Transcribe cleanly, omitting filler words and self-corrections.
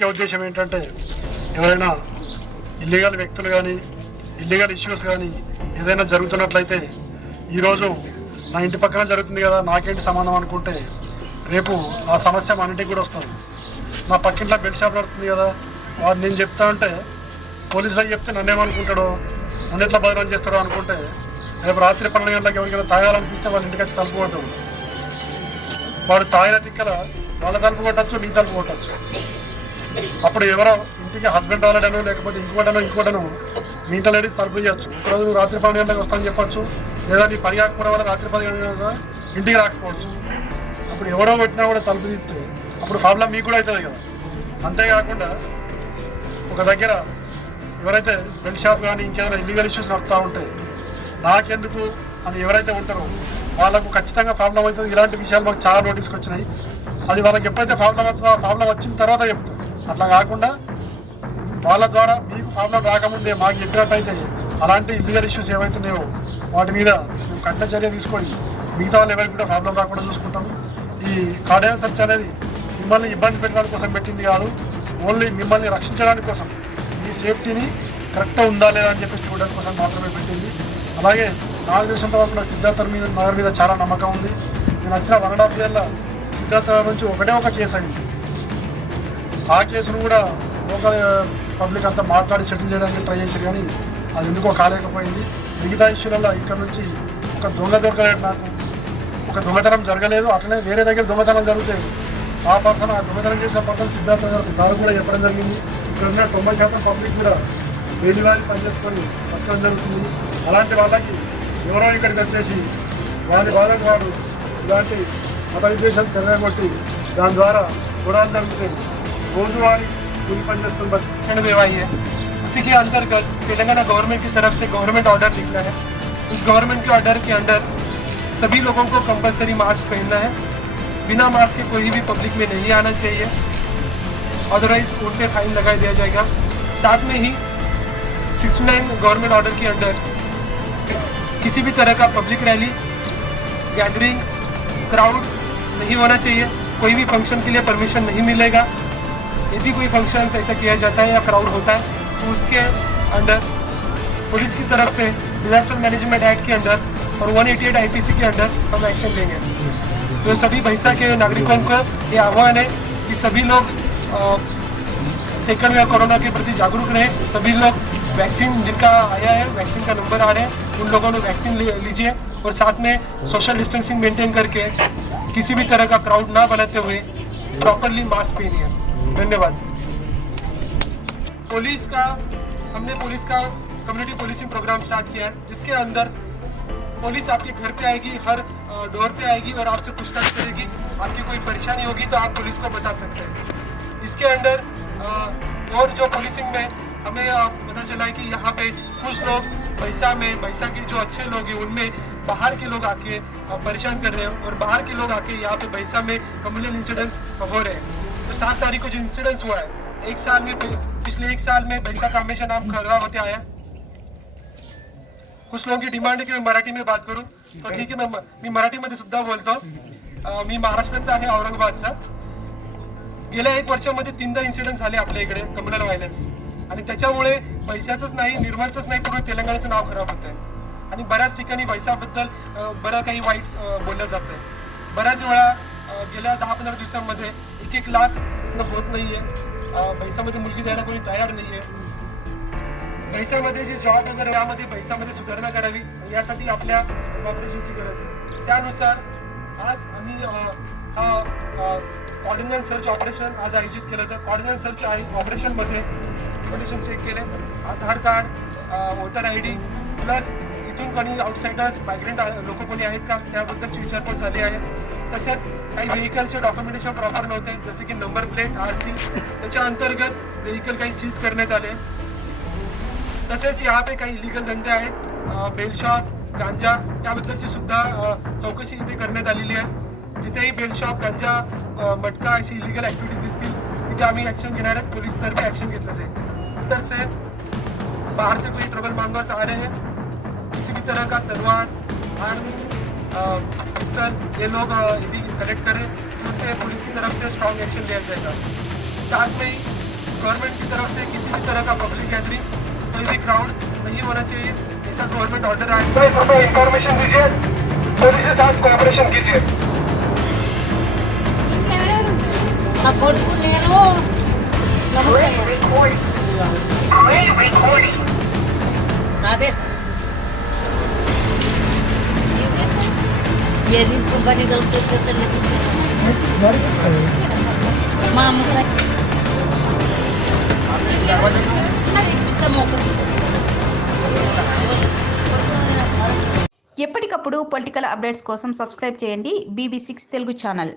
ముఖ్య ఉద్దేశం ఏంటంటే ఎవరైనా ఇల్లీగల్ వ్యక్తులు కానీ ఇల్లీగల్ ఇష్యూస్ కానీ ఏదైనా జరుగుతున్నట్లయితే ఈరోజు నా ఇంటి పక్కన జరుగుతుంది కదా నాకేంటి సంబంధం అనుకుంటే రేపు ఆ సమస్య మన ఇంటికి కూడా వస్తుంది. నా పక్కింట్లో బెల్ట్ షాప్ నడుతుంది కదా వాడు నేను చెప్తా అంటే పోలీసులకు చెప్తే నన్నేమనుకుంటాడో నన్ను ఎట్లా బదనాలు చేస్తాడో అనుకుంటే రేపు రాత్రి 12 గంటలకు ఎవరికైనా తాగాలనిపిస్తే వాళ్ళ ఇంటికి వచ్చి తలుపు కొడతాడు. వాడు తాగిన తిక్కల వాళ్ళ తలుపు కొట్టచ్చు నీ తలుపు కొట్టచ్చు. అప్పుడు ఎవరో ఇంటికి హస్బెండ్ రాలేడను లేకపోతే ఇంకోటను మీ ఇంట్లో లేడీస్ తలుపు చేయొచ్చు. ఒకరోజు నువ్వు రాత్రి 12 గంటలకు వస్తానని చెప్పచ్చు, లేదా నీ పని కాకపోవడం వల్ల రాత్రి 10 గంటలకు ఇంటికి రాకపోవచ్చు. అప్పుడు ఎవరో కొట్టినా కూడా తలుపు తీస్తే అప్పుడు ప్రాబ్లం మీకు కూడా అవుతుంది కదా. అంతేకాకుండా ఒక దగ్గర ఎవరైతే బెల్ట్ షాప్ కానీ ఇంకేదైనా ఇల్లీగల్ ఇష్యూస్ నడుస్తూ ఉంటాయి నాకెందుకు అని ఎవరైతే ఉంటారో వాళ్ళకు ఖచ్చితంగా ప్రాబ్లం అవుతుంది. ఇలాంటి విషయాలు మాకు చాలా నోటీస్కి వచ్చినాయి. అది వాళ్ళకి ఎప్పుడైతే ప్రాబ్లం అవుతుందో ప్రాబ్లం వచ్చిన తర్వాత చెప్తారు. అట్లా కాకుండా వాళ్ళ ద్వారా మీకు ప్రాబ్లం రాకముందే మాకు చెప్పినట్టయితే అలాంటి ఇల్లీగల్ ఇష్యూస్ ఏవైతున్నాయో వాటి మీద మేము కఠిన చర్య తీసుకొని మిగతా వాళ్ళు ఎవరికి కూడా ప్రాబ్లం రాకుండా చూసుకుంటాము. ఈ కార్డియాక్ సెర్చ్ అనేది మిమ్మల్ని ఇబ్బంది పెట్టడానికి కోసం పెట్టింది కాదు, ఓన్లీ మిమ్మల్ని రక్షించడానికి కోసం, మీ సేఫ్టీని కరెక్ట్గా ఉందా లేదా అని చెప్పి చూడడానికి కోసం మాత్రమే పెట్టింది. అలాగే నాకు తెలిసినంత వరకు నాకు సిద్ధార్థ నగర్ మీద చాలా నమ్మకం ఉంది. నేను వచ్చిన 1.5 yearల సిద్ధార్థ నగర్ నుంచి ఒకటే ఒక కేసు అయింది. ఆ కేసును కూడా లోకల్ పబ్లిక్ అంతా మాట్లాడి సెటిల్ చేయడానికి ట్రై చేశారు, కానీ అది ఎందుకో కాలేకపోయింది. మిగతా ఇష్యూలలో ఇక్కడ నుంచి ఒక దొంగ దొరకలేదు, నాకు ఒక దొంగతనం జరగలేదు. అట్లనే వేరే దగ్గర దొంగతనం జరుగుతాయి. ఆ దొంగతనం చేసిన పర్సన్ సిద్ధార్థ నగర్ సార్ కూడా చెప్పడం జరిగింది. ఇక్కడ ఉన్న 90% పబ్లిక్ కూడా వేడి వారి పనిచేసుకొని బతకడం జరుగుతుంది. అలాంటి వాళ్ళకి ఎవరో ఇక్కడికి వచ్చేసి వారి బాధకు వాడు ఇలాంటి మత విద్వేషాలు చెరగొట్టి దాని ద్వారా గొడవలు జరుగుతాయి. రోజువారీ కూలి పనిచేస్తున్న उसी के अंतर्गत तेलंगाना गवर्नमेंट की तरफ से गवर्नमेंट ऑर्डर निकला है. उस गवर्नमेंट के ऑर्डर के अंदर सभी लोगों को कंपलसरी मास्क पहनना है. बिना मास्क के कोई भी पब्लिक में नहीं आना चाहिए, अदरवाइज उन पर फाइन लगा दिया जाएगा. साथ में ही 69 गवर्नमेंट ऑर्डर के अंदर किसी भी तरह का पब्लिक रैली, गैदरिंग, क्राउड नहीं होना चाहिए. कोई भी फंक्शन के लिए परमिशन नहीं मिलेगा. यदि कोई फंक्शन ऐसा किया जाता है या क्राउड होता है तो उसके अंदर पुलिस की तरफ से डिजास्टर मैनेजमेंट एक्ट के अंदर और 188 IPC के अंदर हम एक्शन लेंगे. तो सभी भैंसा के नागरिकों को ये आह्वान है कि सभी लोग सेकंड वेव कोरोना के प्रति जागरूक रहें. सभी लोग वैक्सीन जिनका आया है, वैक्सीन का नंबर आ रहे हैं, उन लोगों ने वैक्सीन लीजिए और साथ में सोशल डिस्टेंसिंग मेंटेन करके किसी भी तरह का क्राउड ना बनाते हुए प्रॉपरली मास्क पहनिए. धन्यवाद. हमने पुलिस का कम्युनिटी पुलिसिंग प्रोग्राम स्टार्ट किया है, जिसके अंदर पुलिस आपके घर पे आएगी, हर डोर पे आएगी और आपसे पूछताछ करेगी. आपकी कोई परेशानी होगी तो आप पुलिस को बता सकते हैं. इसके अंदर और जो पुलिसिंग में हमें पता चला है कि यहाँ पे कुछ लोग भैंसा के जो अच्छे लोग हैं उनमें बाहर के लोग आके परेशान कर रहे हैं और बाहर के लोग आके यहाँ पे भैंसा में कम्युनल इंसिडेंट्स हो रहे हैं. तो 7 तारीख को जो इंसिडेंट्स हुआ है, पिछले एक साल में भैंसा का हमेशा नाम खड़ा होते आया. कुछ लोगों की डिमांड है कि मैं मराठी में बात करूं, तो ठीक है मी मराठीमध्ये सुद्धा बोलतो. मी महाराष्ट्राचा आहे, औरंगाबादचा. गेल्या 1 वर्षामध्ये 3दा इन्सिडेंट झाले आपल्या इकडे कम्युनल व्हायलन्स, आणि त्याच्यामुळे भैंसाचंच नाही, निर्मलचंच नाही, पूर्ण तेलंगणाचं नाव खराब होत आहे. आणि बऱ्याच ठिकाणी भैंसाबद्दल बरं काही वाईट बोललं जात आहे. बऱ्याच वेळा गेल्या 10-15 दिवसांमध्ये 1-1 लाख होत नाहीये. भैंसामध्ये मुलगी द्यायला कोणी तयार नाहीये. भैंसामध्ये जे जॉब वगैरे यामध्ये भैंसामध्ये सुधारणा करावी यासाठी आपल्या ऑपरेशनची गरज आहे. त्यानुसार आज आम्ही हा ऑर्डिनन्स सर्च ऑपरेशन आज आयोजित केलं होतं. ऑर्डिनन्स सर्च ऑपरेशनमध्ये ऑपरेशन चेक केले, आधार कार्ड, वोटर ID प्लस इथून कोणी आउटसाइडर्स मायग्रेंट लोक कोणी आहेत का त्याबद्दलची विचारपूस झाली आहे. तसेच काही व्हेकलचे डॉक्युमेंटेशन प्रॉपर नव्हते, जसे की नंबर प्लेट, RC. त्याच्या अंतर्गत व्हेकल काही सीज करण्यात आले. तसेच यहाँ पे काही इलिगल धंदे आहेत, बेल शॉप, गांजा, त्याबद्दलची सुद्धा चौकशी इथे करण्यात आलेली आहे. जिथेही बेल शॉप, गांजा, मटका अशी इलिगल ॲक्टिव्हिटीज दिसतील तिथे आम्ही ॲक्शन घेणार आहेत. पोलीसतर्फे ॲक्शन घेतलं जाईल. तर से बाहर से कोई ट्रबल मांगर्स आ रहे हैं, किसी भी तरह का तलवार, आर्म्स, पिस्टल, ये लोग यदि कलेक्ट करें तो उन पर पुलिस की तरफ से स्ट्रॉन्ग एक्शन लिया जाएगा. साथ में गवर्नमेंट की तरफ से किसी भी तरह का पब्लिक गैदरिंग, कोई भी क्राउड नहीं होना चाहिए, ऐसा गवर्नमेंट ऑर्डर आया। हमें इंफॉर्मेशन दीजिए, पुलिस के साथ कोऑपरेशन कीजिए। ये दिन कंपनी गलती से मामू ఎప్పటికప్పుడు పొలిటికల్ అప్డేట్స్ కోసం సబ్స్క్రైబ్ చేయండి BB6 తెలుగు ఛానల్.